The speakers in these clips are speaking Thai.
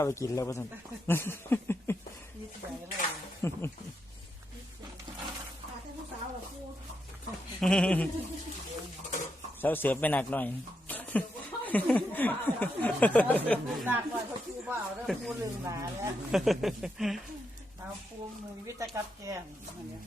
ข้าไปกินแล้วพ่อท่านยิดใจเลยอาจจะผู้สาวเสือไปหนักหน่อยหนักกว่าผู้บ่าวแล้วผู้ลืมหนาแล้วเอาปูมือวิตกับแกมอันเนี้ย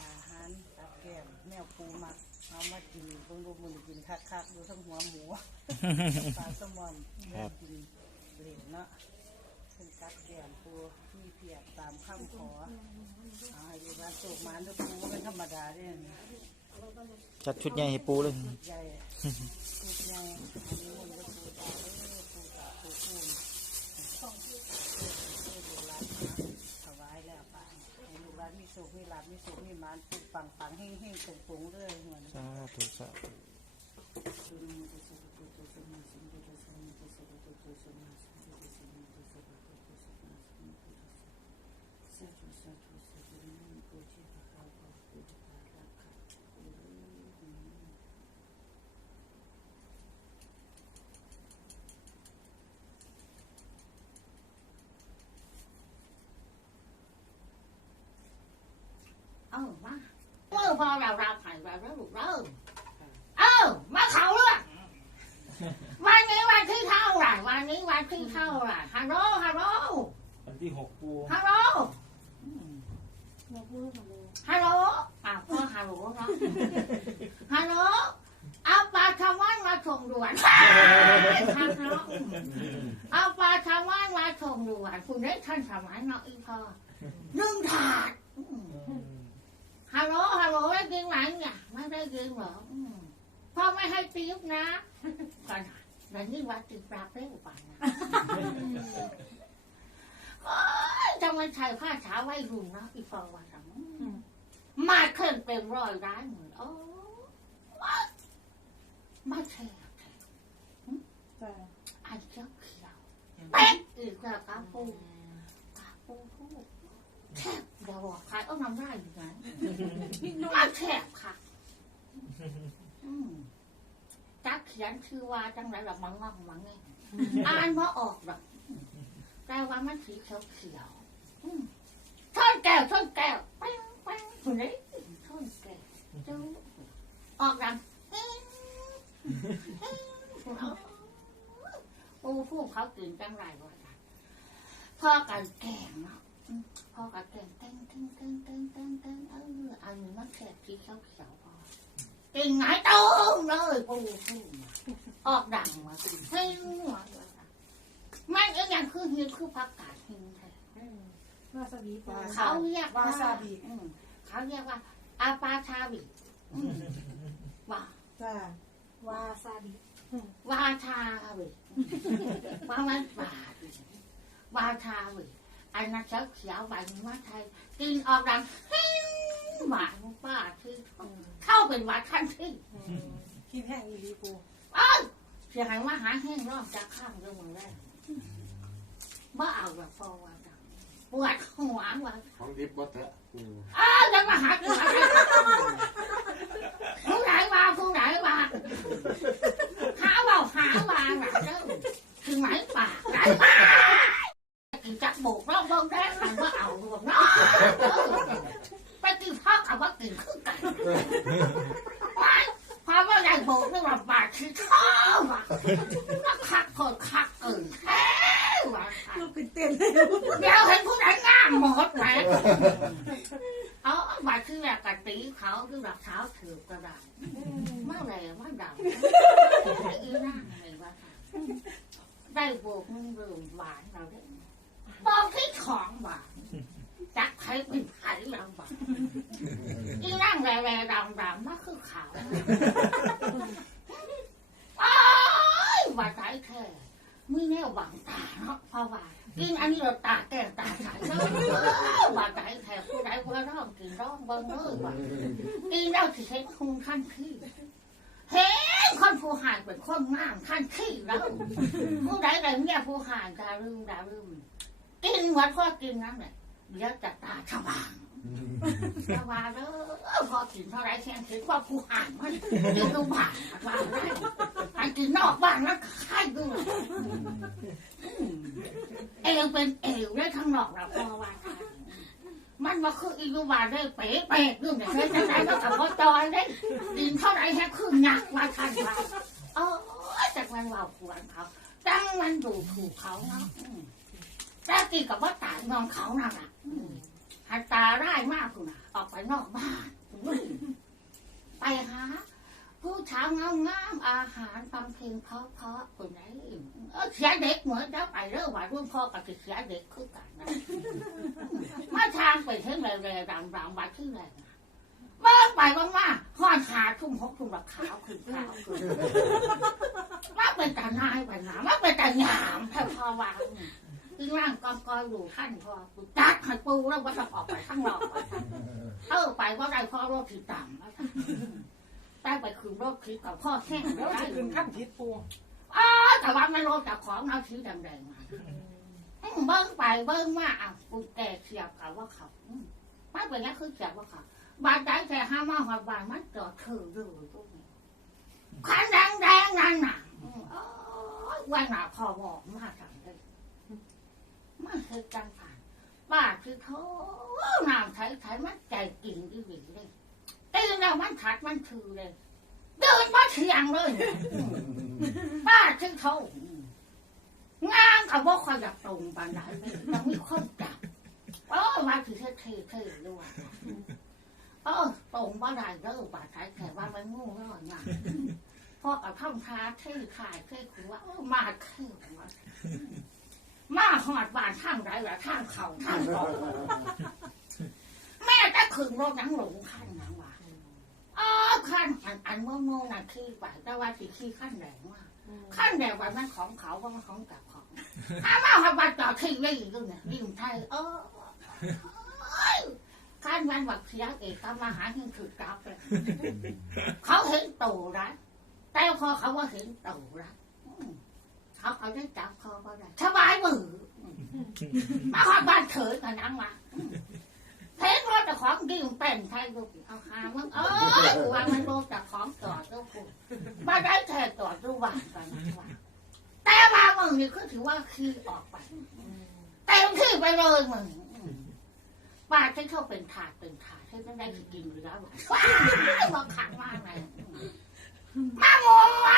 อาหารกับแกมแนวปูมักเอามากินเพิ่งรู้มือกินคักๆดูทั้งหัวหมู ปลาสมอนเนื้อกินเหลวเนาะเป็นกับแกมปูมีเพียบตามคำขอเอาให้ดูร้านสูบมันด้วยปูเป็นธรรมดาเนี่ย จัดชุดใหญ่ให้ปูเลย ใหญ่ปูใหญ่อันนี้มันก็ปูตาเออปูตาปูปูนลูกหลานมาถวายแล้วป่ะให้ลูกหลานมีสุขมีหลานมีสุขมีหมานปูปังปังๆเฮ่งเฮ่งๆสูงๆเลยเหมือนสาธุสาธุ เออมาเมื่อพ นนี้วันที่เท่าไหร่ฮัลโหลฮัลโหลวันที่หกปูฮัลโหลหัวผู้ของเลยฮัลโหลอ้าวก็ฮัลโหลเนาะฮัลโหลเอาปลาชาวานมาส่งด่วนฮัลโหลเอาปลาชาวานมาส่งด่วนคุณได้ท่านสมัยเนาะอีพอหนึ่งถาดอืมฮัลโหลฮัลโหลได้กินไหมเนี่ยไม่ได้กินเหรออืมพ่อไม่ให้ติ๊บนะก่อน แต่นี่ว่าติ๊บปลาเปรี้ยวไปนะโอ้ยจะไมใช่ผ้าเช้าไว้รุ่นนะอีฟองวันสังมาเคลื่อนเป็นร้อยร้านเหมือนโอ้มามาแช่แช่จ้าอันเขียวเขียวเป๊ะอีกแล้วกาปูกาปูพูดแทบเดี๋ยวบอกใครเอาน้ำได้อยู่นะมาแทบค่ะอืมจักเขียนชื่อว่าจังไรหรอกมังงอกมังไงอ่านว่าออกหรอกแต่ว่ามันสีเขียวเขียวช่อนแก้วช่อนแก้วป้งป้งคนนี้ช่อนแก้วจูออกดังโอ้พวกเขากินจังไรวะจ๊ะพ่อกันแกงเนาะพ่อก็เต้นเต้นเต้นเต้นเต้นเต้นเต้นเอออันนี้มันแสบสีเขียวเขียวพอ ก่งไหนตุ้มเลยปูออกดังมาสิเฮ้ยมาเลยมันก็ยังคือเฮียคือพักกาดหินแท้วาซาบิปเขาเรียกวาซาบิเขาเรียกว่าอาปาชาบิว่าจ้าวาซาบิวาชาบิว่ามันบาดวาชาบิ อันนั้นเขียวเขียวๆใบมาไทยกินออกดังเฮ้ยหมาป้าที่เข้าเป็นวัดขั้นที่กินแห้งอีรีปูเอ้ยเสียหายว่าหาแห้งรอบจากข้างเรื่องมึงแรกบ่เอาแบบฟอว่าดังปวดหัวว่ะของดิบบ่เถอะอืมอ้าวยังมาหากูหาผู้ไหนว่าผู้ไหนว่าหาว่าหาว่าหนักเด้อคือไหนปากไหนปากกินจักบุกรอบเบิ้งแดงหันว่าเอารวมเนาะเออไปกินข้าวกับว่ากินคือกันว้ายพอว่าใหญ่โบกนี่ว่าบาดที่ท้องว่ะว่าคักคนคักเกินแท้ว่ะ ลูกขึ้นเต้นเลย เดี๋ยวเห็นผู้ไหนงามหมดไหม เอา บาดที่แรกกันตีเขาคือแบบเท้าถือกระดาษมาแรงมาดำอีนั่งเลยว่าค่ะได้โบกมึงเริ่มหวานเราได้บอกที่ของหวานจักใครเป็นไผ่เราหวานอีนั่งแรงแรงดำดำมาคือขาวโอ้ยว่าใจแท้มีแนวหวังตาเนาะเพราะว่ากินอันนี้เราตาแก่ตาใสเนาะว่าใจ องกินร้องเบิ่งเลยว่ากินแล้วสิเห็นคงขั้นที่คนผู้หายเป็นคนงามท่านขี้แล้วผู้ใดใดเนี่ยผู้หายดาลืมดาลืมกินหมดพ่อกินน้ำเนี่ยเดี๋ยวจะตาสว่างสว่างแล้วพอกินเท่าไรแค่ถึงว่าผู้หายมันอยู่ตรงบ้านบ้านได้อันกินนอกบ้านแล้วใครดูเอวเป็นเอวได้ทั้งนอกเราพอว่า มันมาคืออีกบานได้เป๊ะเป๊ะดูเนี่ยใช้ไหนก็กับพ่อจอยได้ดินเท่าไรแค่ครึ่งหนักมาทันว่าเออจากมันว่าควรเขาตั้งมันดูถูกเขาเนาะแต่กินกับว่าตายนองเขานั่นอะหันตาร้ายมากคุณออกไปนอกบ้านไปหาผู้าวงามงามอาหารฟังเพลงเพราะเพราะๆคนไหนเออเสียเด็กเหมือนแล้วไปเรื่องว่ารุ่นพ่อกับเสียเด็กคือกันนะมาทางไปเท่งแรงๆรำๆบัดที่แรงนมาไปว่ามาห้อนขาทุ่มหกทุ่มบักขาวขึ้นขาวขึ้นมาเป็นตาหนายไปหนามาเป็นตาหยามแค่พอวางที่ร่างกองกอยอยู่ท่านพอกูจัดให้ปูแล้วว่าจะออกไปข้างนอกไปท่านเออไปว่าได้พ่อรถผิดต่ำ ได้ไปคืนรถผิดกับพ่อแข้งแล้วจะขึ้นขั้นทิศปูอ้าแต่ว่ามันรถจากของเอาชี้แดงๆมาเบิ้งไปเบิ้งมาอะกูแก่เสียบกับว่าเขาไม่เป็นงั้นคือเสียบว่าเขาบาดใจแต่ห้ามาหัวบานมันจอดถืออยู่ตรงนี้ขันแดงแดงๆนั่นน่ะอืมโอ้ยวันหนาพอบอกมากจังเลยมันคือจังผ่านป้าคือโทน้ำไทยไทยมันใจกินอีหลีเลย ตื่นแล้วมันถัดมันถือเลย เดินมาเถียงเลยป้าคือโทงานกับว่าคอยอยากตรงปานไหนยังมีคนจับเออมาถือเท่เท่เท่ด้วยเออตรงว่าได้เด้อป้าไทยแต่ว่ามันงูร้อนนะพ่อกับท่องท้าเท่ขายเท่คือว่าเออมาเท่ว่ามาหอดบานทางไรละทางเขาทางตอกแม่จะขึงรถนังหลงขั้นนังว่าอ๋อ ขั้นอันอันโม่โม่น่ะขี้ไปแต่ว่าสิขี้ขั้นแดงว่าขั้นแดงว่ามันของเขาว่ามันของกับของอามาหอดบ้านจอดขี้เลยอยู่เนี่ยยิ่งไทยเออขั้นมันบักเสียเอกก็มาหาเงินถือกับเลยเขาเห็นตู่รัดแต่พอเขาว่าเห็นตู่รัดเขาเขาได้จับคอก็ได้สบายมือมาขอบ้านเขยกันนั่งมา เห็นรถแต่ของดิ้งเป็นไทยลูกเอาหามึงเอ้ยว่ามันรถแต่ของจอดลูกกูมาได้แค่จอดรูบ้านกันะว่าแต่ว่ามึงนี่ก็ถือว่าขี้ออกไปเต็มที่ไปเลยมึงป้าที่เขาเป็นถาดเป็นถาดที่ไม่ได้กินหรือแล้วว้าวมาขังมากเลยมาโม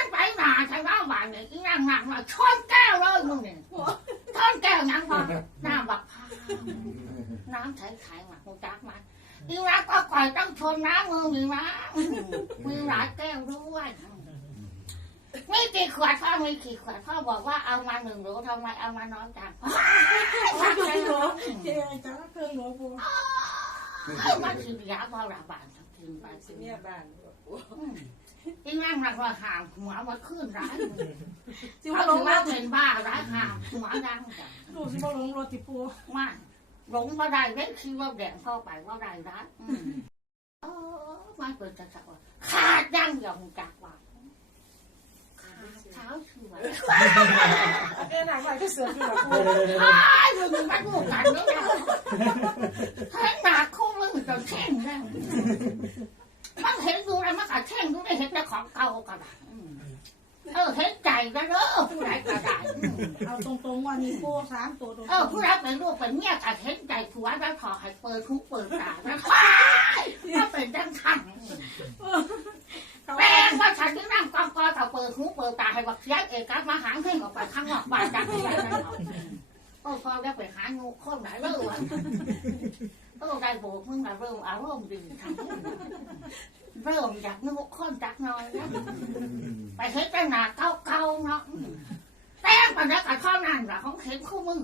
นไปหนาใช่ไหมบ้านเนี่ยนั่งนั่งมาชนแก้วเลยมึงเนี่ยชนแก้วนั่งมาหน้าบักพา น้ำใช้ขายมาคงจักมาอีนั่งก็ก่อยต้องชนน้ำมือมีมามีหลายแก้วด้วยมีกี่ขวดพ่อมีกี่ขวดพ่อบอกว่าเอามาหนึ่งโหลทำไมเอามาน้อยจังพักเลยเหรอเจ๊จ้าเครื่องหลวงปูมันคือระยะพอระบาดกินไปสิเนี่ยบ้านอีนั่งนั่งว่าห่างหัวมันขึ้นร้ายเขาว่าลถืงอรว่าเป็นบ้าร้ายห่างหัวดังจังดูสิว่าลงรถติปูมาก หลงว่าได้เล็กคิดว่าแดงเข้าไปว่าได้รักเออมาเปิดจะสักว่าขาดยังยองจากว่าขาดเท้าสวยเอ้หนังใหม่ที่เสือคือแบบปูอ้ายมึงมาดูกันไม่ได้เห็นหนาคู่มึงจนแช่งแล้วมันเห็นดูอะไรมันก็แช่งดูได้เห็นแต่ของเก่าก็ได้ เออเห็นใจก็เด้อผู้ใดก็ได้เอาตรงๆว่านี่ปูสามตัวตรงเออผู้รับเป็นลูกเป็นเมียกัเห็นใจผัวแล้วขอให้เปิดทุกเปิดตาแล้วว้ายถ้าเป็นจังทันแปลงว่าฉันที่นั่งกองกอถ้าเปิดหูเปิดตาให้บักเสียเอกมาหางขึ้นออกไปข้างนอกบ้านจังเลยโอ้พอได้ไปหางูคนไหนเริ่มเออได้โบกมึงนะเริ่มอารมณ์ดีทางเริ่มอยากงูคนจักน้อยนะไป เห็นแต่หนาเก่าๆเนาะแป้งปันนี้กับข้าวนั่นแหละของเข็นคู่มึง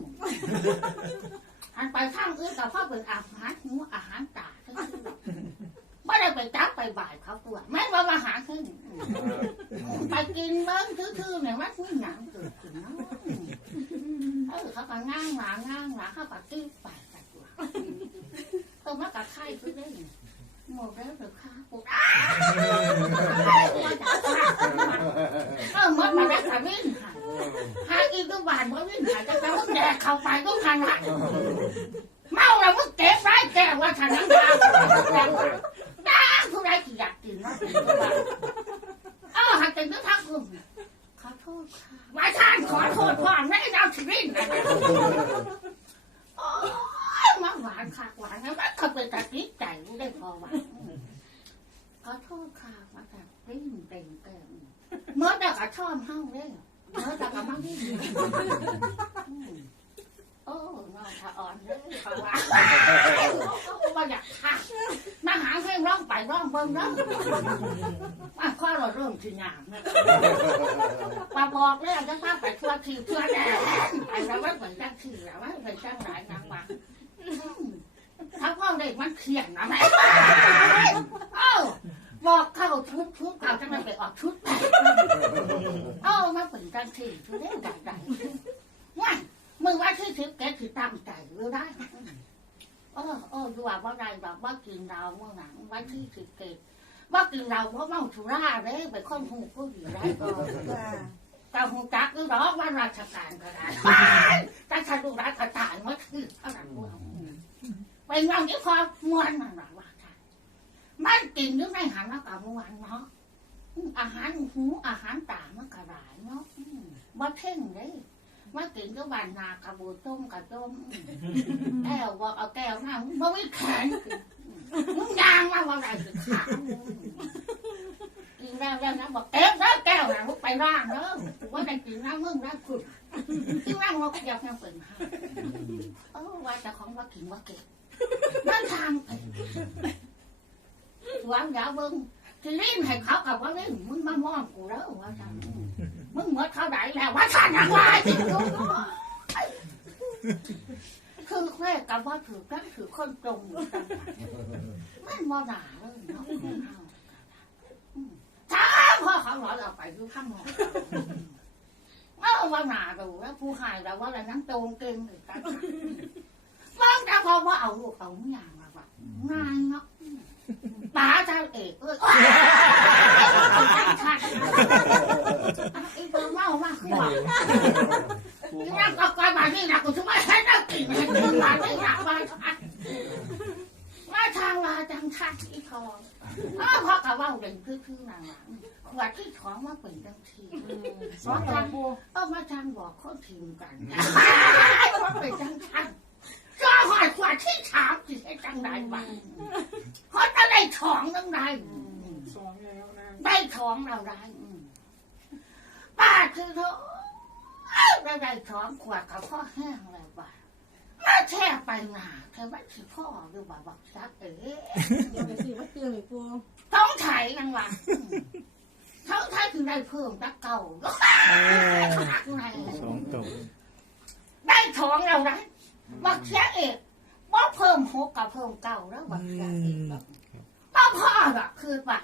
หันไปข้างอื่นกับพ่อเป็นอาหารหัวอาหารตาไม่ได้ไปจับไปบ่ายเขาตัวแม่ว่ามาหาขึ้นไปกินเบิ้งทื่อๆเนี่ยมันมีหนังเกิดขึ้นเนาะเออเขาก็ง่างหมาง่างหมาเขาก็กิ้วไปกันตัวเออมากับไข่คือได้หมดแล้วหรือข้า กูเอาหมดมาแล้วสามีหากินต้องบานเพราะวิ่งหาจะแต่ว่แดกเข้าไปต้องหันหลัเมาแล้วมึงเก็บไว้แก้ว่าฉันนั่งด่าด่าผู้ใดที่อยากกินนะเออหักแต่นื้อทักกูขอโทษะว่าท่านขอโทษพ่อแม่ดาวชีวิตมาหวานค่ะหวานนะมันเเป็นตะกี้ใจได้พอหวาน อโทษค่ะว่าแต่ริ่งเต็งเต็มเมื่อแต่กระชอบเฮาเลยเมื่อแต่กระมังที่ดีโอ้น้องถ้าอ่อนเลยเขาว่าว่าอยากค่ะมาหาเพลงร้องไปร้องเบิ่งร้องมาข้อเราเริ่มสิงามมาบอกเลยจะพาไปทั่วทีทั่วแดนไปแล้วว่าเหมือนจังทีแล้วว่าเหมือนจังหลายนางมาถ้าพ่อเด็กมันเขียนนะแม่าบอกเข้าชุดชุดเขาจะไม่ไปออกชุดไปเอ้ามาเป็นจังทีชุดเล่นใหญ่ๆว่ามึงว่าที่ทิพย์แกคือตั้งใจหรือได้เออเออดูว่าว่าไรแบบว่ากินเราเมื่อหนังไว้ที่สิเกตว่ากินเราเพราะเมาสุราเลยไปค้นหูผู้หญิงได้ก็จ้าแต่หูจักก็ร้องว่าราชการก็ได้แต่ฉันดูราชการเมื่อคือเท่านั้นว่าไปงานที่พอมวน มันหรอว่าค่ะมันกินอยู่ในหันแล้วกับมวนเนาะอาหารหูอาหารตามันก็หลายเนาะมบ่เท่งเลยมากินก็บานนากระบูต้มกระต้มแก้วบอกเอาแก้วมามึงบ่มีแขนมึงยางมาว่าอะไรสิขากินแล้วแล้วนะบอกเก็บแล้วแก้วนะมึงไปร่างเนอะว่าจะกินน้ำมึงนะคุณที่ร่างเราก็อยากยังเป็นให้เออว่าจะของว่ากินว่าเก็บมันทำไปหวังอย่าเบิ่งที่ลิ้นให้เขากับว่าลิ้นมึงมามองกูแล้วว่าทำมึงเหมือนเขาได้แล้วว่าท่านนักวายจริงๆคือแม่กับว่าถือกันถือคนตรงอยู่กันมันว่าหนาเลยเนาะถ้าพ่อเขาหลอเราไปดูข้างนอกเออว่าหนาดูแล้วผู้หายเราว่าอะไรนั่งตรงเก่งหรือกันบางแต่พอว่าเอาลูกเอาอย่างมาแบบนายเนาะ ป๋าเจ้าเอกเอ้ยชัดอีเบอร์เมามากขึ้นนี่นั่งก็กมานี่นะกูถึงไม่ให้นั่งกินให้กูมาไม่อยากมาทันมาทางลาจังทันที่ทองอ้าวพ่อกับว่าเด่นคือคือนางหลังขวดที่ท้องมาเป็นจังทีสอนกันเออมาทางบอกคนทีมกันว่าเป็นจังทั นก็หอยขวดที่ถามสิให้จังไรบ้างเพราะจะได้ท้องจังไรสองแล้วนะได้ท้องเราได้ป้าคือเธอได้ได้ช้อนขวดกับพ่อแห้งเลยว่ะมาแช่ไปหนาเธอไม่ถือพ่อหรือว่าบอกชักเอ๋เดี๋ยวไปสิว่าเตือนเลยปูต้องไถยังวะเขาไถถึงได้เพิ่มตะเก่าสองตัวได้ท้องเราได้ บอกเสียเอกว่าเพิ่มหกกับเพิ่มเก่าแล้วบอกเสียเอกก็พ่อแบบคือแบบ